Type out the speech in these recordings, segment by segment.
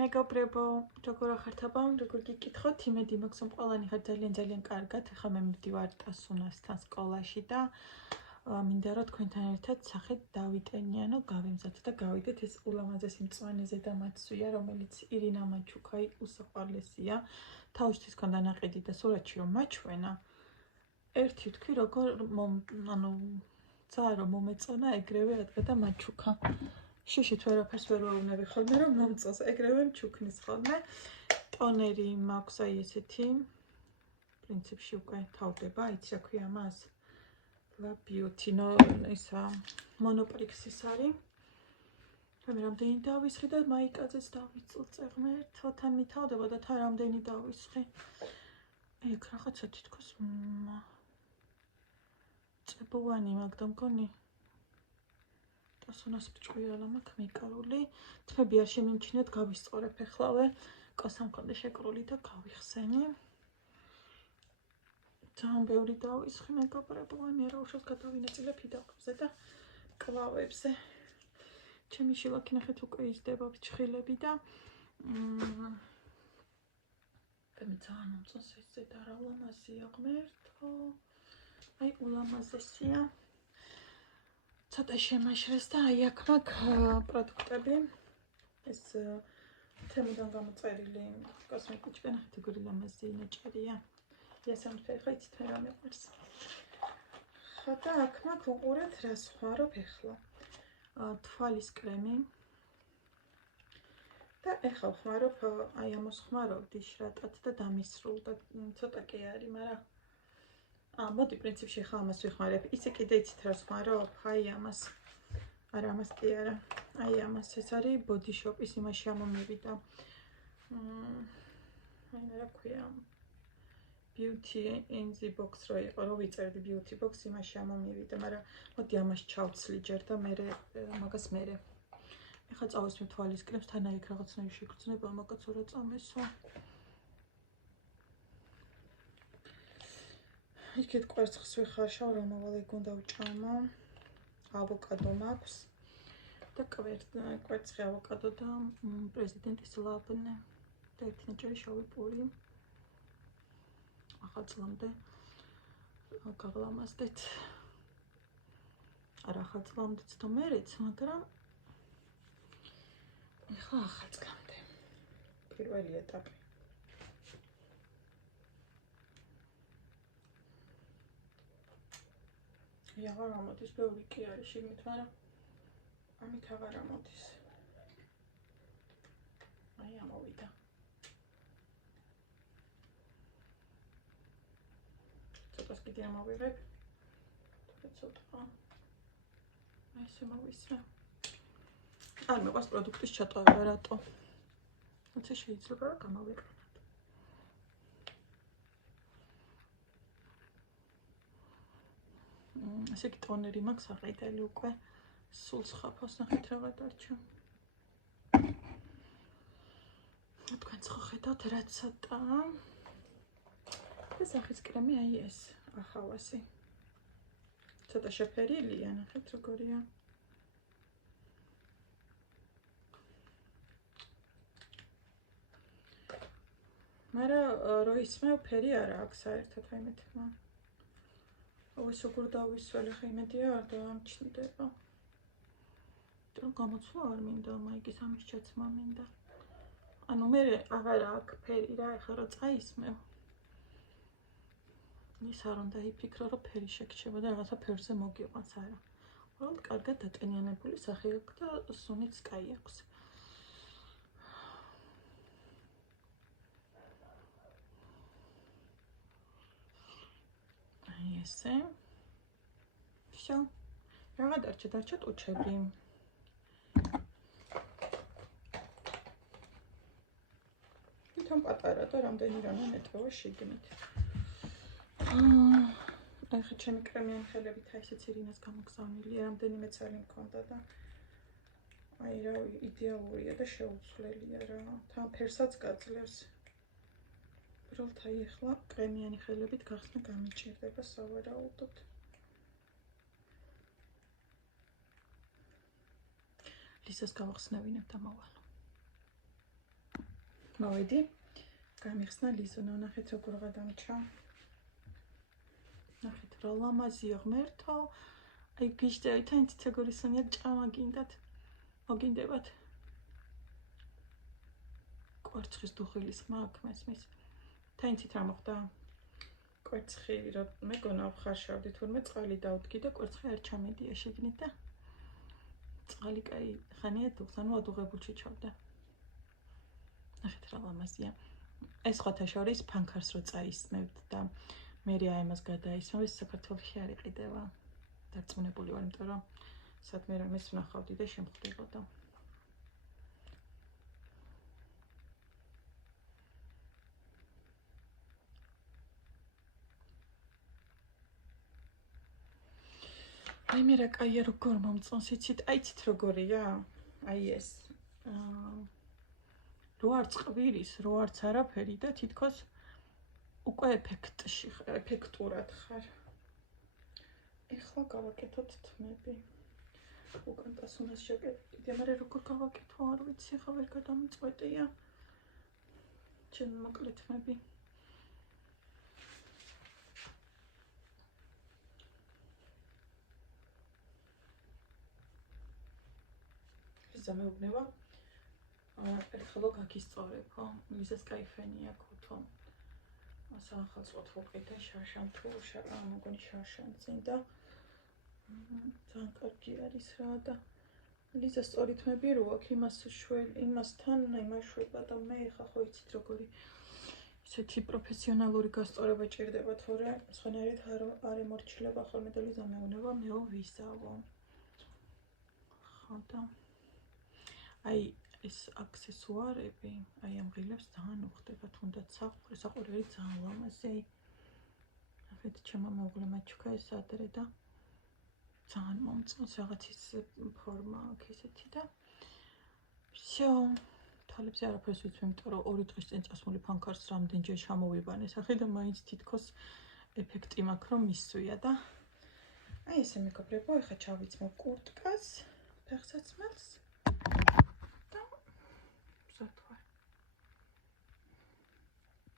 მეგობრებო, როგორ ახართ? როგორ გიკითხოთ? იმედი მაქვს, რომ ყველანი ხართ ძალიან კარგად. ახლა მე მივდივარ ტასუნასთან სკოლაში და მინდა რომ თქვენთან ერთად სახედ დავიტენიანო, გავემზადოთ და გავიდეთ ეს ულამაზესი მწვანე ზედამაცვია, რომელიც ირინა მაჩუკაი უსაყვარლესია. თავისთვის ქონდა ნაყიდი და სურათში რომ მაჩვენა. ერთი თქვი, როგორ ძალიან რომ მომეწონა ეგრევე ადგა მაჩუკა. შიშით ვერაფერს ვერ ვეუბნები ხოლმე, რომ მომწონს, ეგრევე მჩუქნის ხოლმე. ტონერი მაქვს აი ესეთი, პრინციპში უკვე თავდება, იცი რა ქვია მას? La Beauty, ისა მონოპრიქსის არის. მე რამდენი დავისხი და მაიკაზეც დავიწილწე ღმერთთან მითავდება და თან რამდენი დავისხი. ეგ რაღაცა თითქოს წებოვანი მაგ და მგონი. ტასუნას ბრჭყვიალა მაქვს მიკარული. თმები არ შემიმჩნიათ, გავისწორებ ახლავე. კოსა მქონდა შეკრული და გავიხსენი. ძალიან ბევრი დავისხი მეგობრებო, მე რა უშავს გადავინაწილე ფიდაკებზე და კლავებზე. ჩემი შილაკი ნახეთ უკვე იზრდება ფრჩხილები და მე ძალიან მომწონს ეს ზედა რა ულამაზია ღმერთო. აი ულამაზესია. ცოტა შემაშრეს და აი აქ მაქვს პროდუქტები. ეს თემიდან გამოწერილი კოსმეტიკა ნახეთ როგორი ლამაზი ნაჭერია. იასამფერი ხო იცით რა მეყვარს. ხო და აქ მაქვს უყურეთ რა სხვაობ ეხლა. თვალის კრემი. და ეხლა ხმარობ აი ამას ხმარობდი შრატად და დამისრულ და ცოტა კი არის, მაგრამ მოდი პრინციპში ხა ამას ვიხმარებ. ისე კიდე იცით რა ხმარობ? აი ამას. არა ამას კი არა. აი ამას ეს არის Body Shop-ის იმაში ამომივიდა. აი რა ქვია? Beauty in the box რო იყო, რო ვიწერდი Beauty box იმაში ამომივიდა, მაგრამ მოდი ამას ჩავცლი ჯერ და მე მაგას მერე. ეხლა წავისმე თვალის კრემს, თან აი რაღაცნაირი შეგრძნება, მაგაც რა წამესვა. იქეთ კვერცხს ვიხარშავ, რომ მოვალ ეგ უნდა ვჭამო. ავოკადო მაქვს. და კვერცხი ავოკადო და პრეზიდენტის ლაბნე. და ერთი ნაჭერი შავი პური. ახალ წლამდე გაღლამაზდეთ. არა ახალ წლამდეც და მერეც, მაგრამ ეხლა ახალ წლამდე. პირველი ეტაპი. აღარ ამოდის, ბევრი კი არის შიგნით, მაგრამ ამით აღარ ამოდის. აი ამოვიდა. ცოტას კიდე ამოვიღებ. ცოტა. აი ესე მოვისმე. არ მეყვარს პროდუქტის ჩატარება, რატო? თუმცა შეიძლება რომ გამოვიყენოთ. ესე იგი ტონერი მაქვს აყიდელი უკვე. სულ ხაფავს ნახეთ რა გადარჩა. თქვენც ხო ხედავთ რა ცოტაა. და სახის კრემი აი ეს ახალასი. ცოტა შეფერილია, ნახეთ როგორია. მაგრამ რო ისმევ ფერი არა აქვს საერთოდ აი მეთქმა. ეს როგორ დავისველი ხა იმედია არ დაამჩნდება. რომ გამოცვლა არ მინდა, მაიკის ამის ჩაცმა მინდა. ანუ მე აღარ აქვს ფერი რა, ეხლა რო წაისმევ. ის არ უნდა იფიქრო, რომ ფერი შეგჩება და რაღაცა ფერზე მოგიყვანს, არა. უბრალოდ კარგად დატენიანებული სახე აქვს და სუნიც კაი აქვს. აი ესე. всё. რა დარჩა ტუჩები. თვითონ პატარა და რამდენი რამე მეტყვა შიგნით. აი ხა ჩემი კრემიანი ხელებით აი ესეც ირინას გამოგზავნილია, რამდენიმე წელი მქონდა და აი რა იდეალურია და შეუცვლელია რა. თან ფერსაც გაძლევს. უბრალოდ აი ახლა კრემიანი ხელებით გახსნა გამიჭირდება სავარაუდოდ. ლისას გავახსნევინებ და მოვალ. მოვიდი. გამიხსნა ლიზუნა, ნახეთ როგორ გადამჭა. ნახეთ რა ლამაზია ღმერთო. აი გიშდევით ანთი როგორი სუნია ჭამა გინდათ. მოგინდებათ. კვერცხის დუხილის ხმა აქ მესმის. თანცით რა მოხდა? კვერცხი რა მეგონა ვხარშავდი თურმე წყალი დავდგი და კვერცხი არ ჩამედია შიგნით და წყალი კაი ხანია დუხს, ანუ ადუღებულში ჩავდა. ნახეთ რა ლამაზია. ეს ხოთა შორის ფანქარს რო წაისმევთ და მე რა იმას გადაისმევ, ეს საქართველოში არ იყიდება. დარწმუნებული ვარ, იმიტომ რომ სადმე რამეს ვნახავდი და შემხვდებოდა. აი მე რა კაია როგორ მომწონს იცით? აი იცით როგორია? აი ეს რო არც ყვირის, რო არც არაფერი და თითქოს უკვე ეფექტურად ხარ. ეხლა გავაკეთოთ თმები. უკან ტასუნას შეკეთდი, მაგრამ როგორ გავაკეთო არ ვიცი, ხა ვერ გადამიწყვეტია. ჩემი მოკლე თმები. ზამეუბნება. ერთხელ გაგისწორებო. ლიზას кайფენი აქვს თო. სახალხო თოყითა შაშან თუ მოგონი შაშან წინ და ძალიან კარგი არის რა და ლიზა სწორი თმები რო აქვს იმას იმასთან იმაშვება და მე ხა ხო იცით როგორი ისეთი პროფესიონალური გასწორება ჭირდება თორე სხვანაირად არ ემორჩილება ხოლმე და ლიზა მეუბნება მეო ვიზავო ხო და აი ეს აქსესუარები, აი ამ ღილებს ძალიან უხდება, თუნდაც საყვარელი ძალიან ლამაზი. ნახეთ, ჩემო მეუღლე მაჩუკა ეს ადრე და ძალიან მომწონს რაღაც ის ფორმა აქვს ესეთი და всё, თვალებზე არაფერს ვიცი, იმიტომ რომ 2 დღის წინ წასული ფანქარს რამდენჯერ ჩამოვიბანე სახე და მაინც თითქოს ეფექტი მაქვს რომ მისვია და აი ესე მეგობრებო, ეხლა ჩავიცმო კურტკას, ფეხსაცმელს.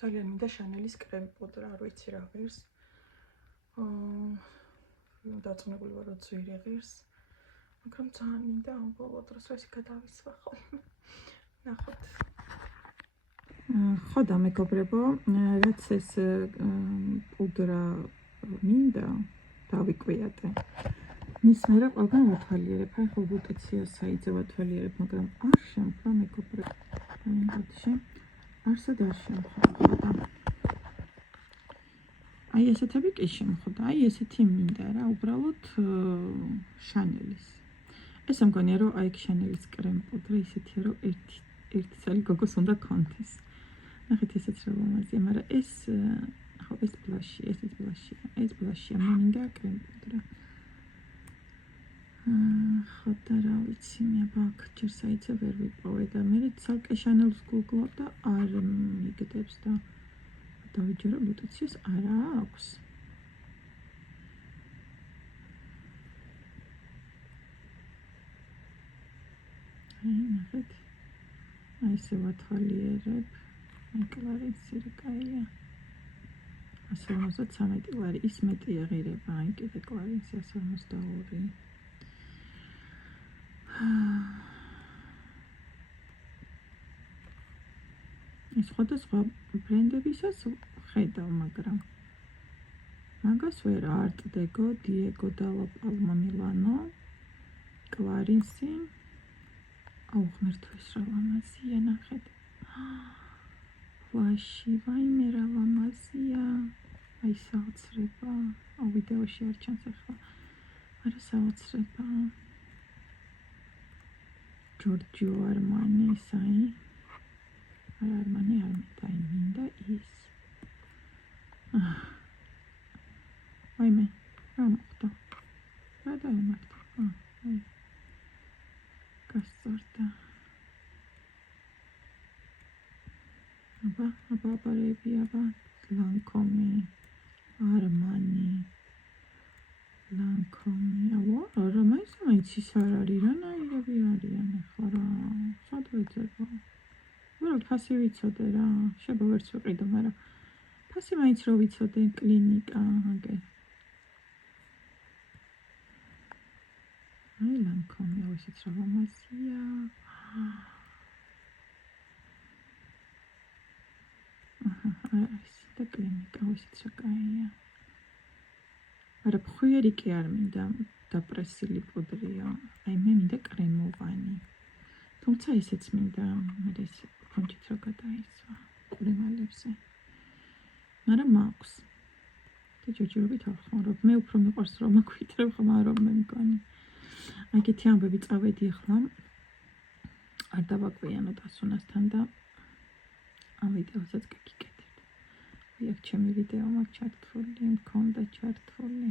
ძალიან მინდა შანელის კრემ პუდრა, არ ვიცი რა ღირს. დაწუნებული ვარ, რომ ძვირი ღირს. მაგრამ ძალიან მინდა ამ ბოლო დროს ეს გადავისვა ხოლმე. ნახოთ. ხო და მეგობრებო, რაც ეს პუდრა მინდა დავიკვიატე. მის მერე ყველგან ვათვალიერებ, აი ხო ბუტიციას საიძე ვათვალიერებ, მაგრამ არ შემხვა მეგობრებო. აი არსად არ შემხდა. აი ესეთები კი შემხდა. აი ესეთი მინდა რა, უბრალოდ შანელის. ესე მგონია რომ აი შანელის კრემ პუდრა ისეთია რომ ერთი წელი გოგოს უნდა კონდეს. ნახეთ ესეც რა ლამაზია, მაგრამ ეს ხო ეს ბლაში, ეს ბლაშია, მე მინდა კრემ პუდრა. ხო და რა ვიცი, მე ბაქჯერ საიძე ვერ ვიპოვე და მე ცალკე შანელს გუგლობ და არ მიგდებს და დავიჯერო ბუტიციას არა აქვს. აი ნახეთ. აი ესე ვათვალიერებ. აი კლარინსი რა კაია. 153 ლარი, ის მეტია ღირება, აი კიდე კლარინსი 152. ეს სხვადასხვა ბრენდებისას ხედავ, მაგრამ მაგას ვერ არტ დეგო, დიეგო დალო პალმა მილანო, კლარინსი. აუ ღმერთო ეს რა ლამაზია, ნახეთ. ვაში, ვაიმე რა ლამაზია. აი საოცრება. აუ ვიდეოში არ ჩანს ახლა. არა საოცრება. ჯორჯიო არმანის აი Armani armitaი მინდა ის. აიმე, რა მოხდა? რა დაემართა? აი. გასწორდა. აბა, ლანკომი, არმანი. ლანკომი, რა მაინც ის არ არის, რანაირები არიან ახლა რა. სად ვეძებო? ვერად ფასი ვიცოდე რა. შეიძლება ვერც ვიყიდო, მაგრამ ფასი მაინც რო ვიცოდე, კლინიკა, აგე. აი ლანკომი, ისიც რა ლამაზია. ეს და კლინიკა, ისიც რა კაია. არა, ფხვიერი კი არ მინდა, დაპრესილი პუდრია. აი მე მინდა კრემოვანი. თუმცა ისეც მინდა, მე ეს კონჩით რა გადაისვა ყურემალებზე. მაგრამ მაქვს. და ჯოჯოობით ავხმარებ. მე უფრო მიყვარს რომ აკვიტრებ ხმარო მე მგონი. აგეთი ამბები წავედი ახლა. არ დავაკვიანოთ ასუნასთან და ამ ვიდეოსაც გაგიკეთებთ. აქ ჩემი ვიდეო მაქვს ჩართული, მქონდა ჩართული.